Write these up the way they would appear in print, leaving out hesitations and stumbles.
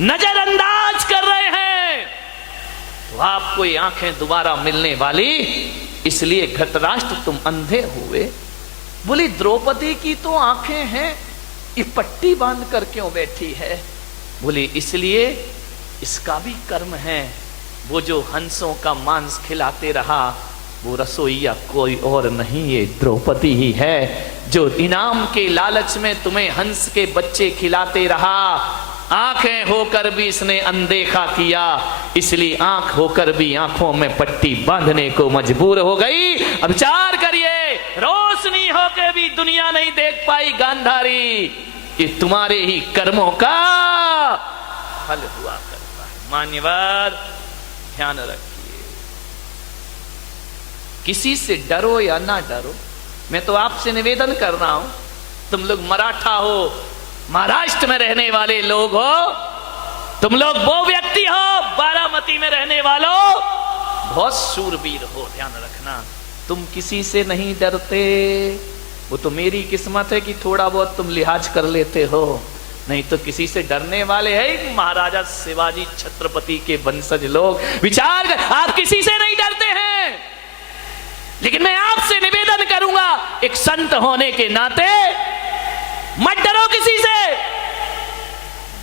नजरअंदाज कर रहे हैं, तो आपको ये आंखें दोबारा मिलने वाली, इसलिए धृतराष्ट्र तुम अंधे हुए। बोली द्रौपदी की तो आंखें हैं, ये पट्टी बांध कर क्यों बैठी है? बोली इसलिए इसका भी कर्म है, वो जो हंसों का मांस खिलाते रहा वो रसोईया कोई और नहीं, ये द्रौपदी ही है, जो इनाम के लालच में तुम्हें हंस के बच्चे खिलाते रहा। आंखें होकर भी इसने अनदेखा किया, इसलिए आंख होकर भी आंखों में पट्टी बांधने को मजबूर हो गई। अब विचार करिए, रोशनी होकर भी दुनिया नहीं देख पाई गांधारी, ये तुम्हारे ही कर्मों का फल हुआ करता है। मान्यवर ध्यान रखिए, किसी से डरो या ना डरो, मैं तो आपसे निवेदन कर रहा हूं, तुम लोग मराठा हो, महाराष्ट्र में रहने वाले लोग हो, तुम लोग वो व्यक्ति हो, बारामती में रहने वालों बहुत शूरवीर हो, ध्यान रखना, तुम किसी से नहीं डरते। वो तो मेरी किस्मत है कि थोड़ा बहुत तुम लिहाज कर लेते हो, नहीं तो किसी से डरने वाले हैं महाराजा शिवाजी छत्रपति के वंशज लोग। विचार कर, आप किसी से नहीं डरते हैं, लेकिन मैं आपसे निवेदन करूंगा एक संत होने के नाते मत डरो किसी से,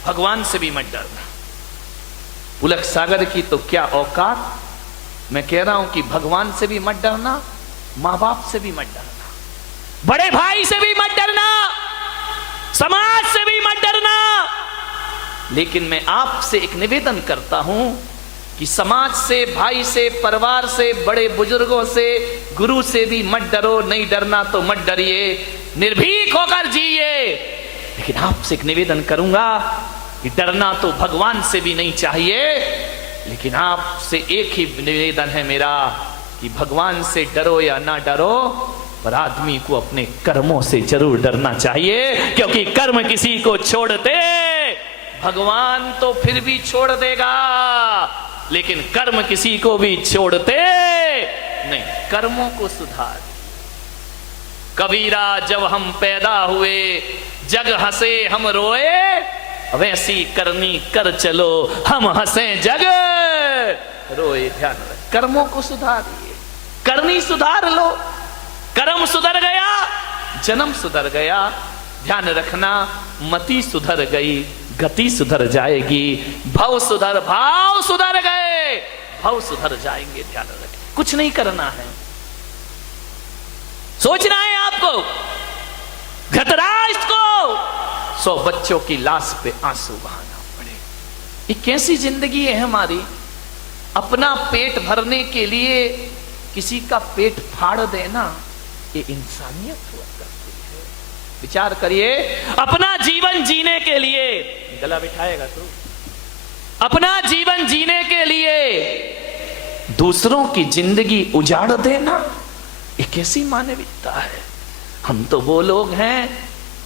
भगवान से भी मत डरना। पुलक सागर की तो क्या औकात, मैं कह रहा हूं कि भगवान से भी मत डरना, मां बाप से भी मत डरना, बड़े भाई से भी मत डरना, समाज से भी मत डरना। लेकिन मैं आपसे एक निवेदन करता हूं कि समाज से, भाई से, परिवार से, बड़े बुजुर्गों से, गुरु से भी मत डरो। नहीं डरना तो मत डरिए, निर्भीक होकर जिए। लेकिन आपसे एक निवेदन करूंगा कि डरना तो भगवान से भी नहीं चाहिए, लेकिन आपसे एक ही निवेदन है मेरा कि भगवान से डरो या ना डरो, पर आदमी को अपने कर्मों से जरूर डरना चाहिए, क्योंकि कर्म किसी को छोड़ते भगवान तो फिर भी छोड़ देगा, लेकिन कर्म किसी को भी छोड़ते नहीं। कर्मों को सुधार। कबीरा जब हम पैदा हुए जग हंसे हम रोए, वैसी करनी कर चलो हम हंसे जग रोए। ध्यान रख, कर्मों को सुधारिए, करनी सुधार लो, कर्म सुधर गया जन्म सुधर गया। ध्यान रखना, मति सुधर गई गति सुधर जाएगी, भाव सुधर गए भाव सुधर जाएंगे। ध्यान रखें, कुछ नहीं करना है, सोचना है आपको। धृतराष्ट्र को 100 बच्चों की लाश पे आंसू बहाना पड़े, ये कैसी जिंदगी है हमारी? अपना पेट भरने के लिए किसी का पेट फाड़ देना, ये इंसानियत हुआ करती है। विचार करिए, अपना जीवन जीने के लिए, गला बिठाएगा तो, अपना जीवन जीने के लिए दूसरों की जिंदगी उजाड़ देना, ये कैसी मानविकता है? हम तो वो लोग हैं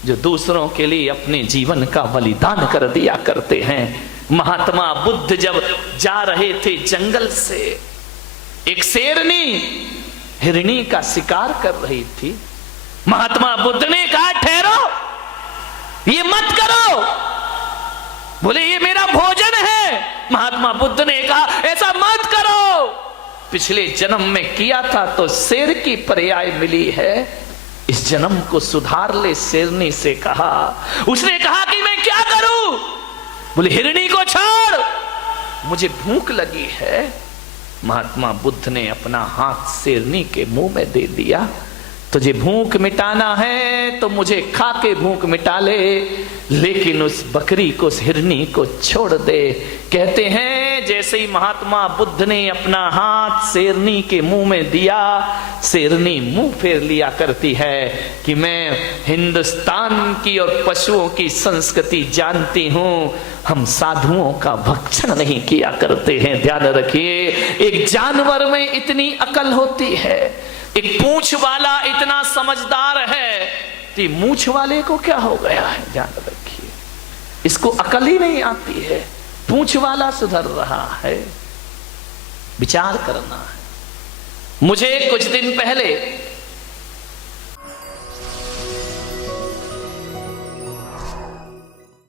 जो दूसरों के लिए अपने जीवन का बलिदान कर दिया करते हैं। महात्मा बुद्ध जब जा रहे थे जंगल से, एक शेरनी हिरनी का शिकार कर रही थी। महात्मा बुद्ध ने कहा ठहरो, ये मत करो। बोले ये मेरा भोजन है। महात्मा बुद्ध ने कहा ऐसा मत करो, पिछले जन्म में किया था तो शेर की पर्याय मिली है, इस जन्म को सुधार ले। शेरनी से कहा, उसने कहा कि मैं क्या करूं? बोले हिरनी को छोड़, मुझे भूख लगी है। महात्मा बुद्ध ने अपना हाथ शेरनी के मुंह में दे दिया, तुझे भूख मिटाना है तो मुझे खा के भूख मिटा ले, लेकिन उस बकरी को, उस हिरनी को छोड़ दे। कहते हैं जैसे ही महात्मा बुद्ध ने अपना हाथ शेरनी के मुंह में दिया, शेरनी मुंह फेर लिया करती है कि मैं हिंदुस्तान की और पशुओं की संस्कृति जानती हूं, हम साधुओं का भक्षण नहीं किया करते हैं। ध्यान रखिए, एक जानवर में इतनी अकल होती है, एक पूंछ वाला इतना समझदार है, तो मूंछ वाले को क्या हो गया है? ध्यान रखिए, इसको अकल ही नहीं आती है, पूंछ वाला सुधर रहा है। विचार करना है। मुझे कुछ दिन पहले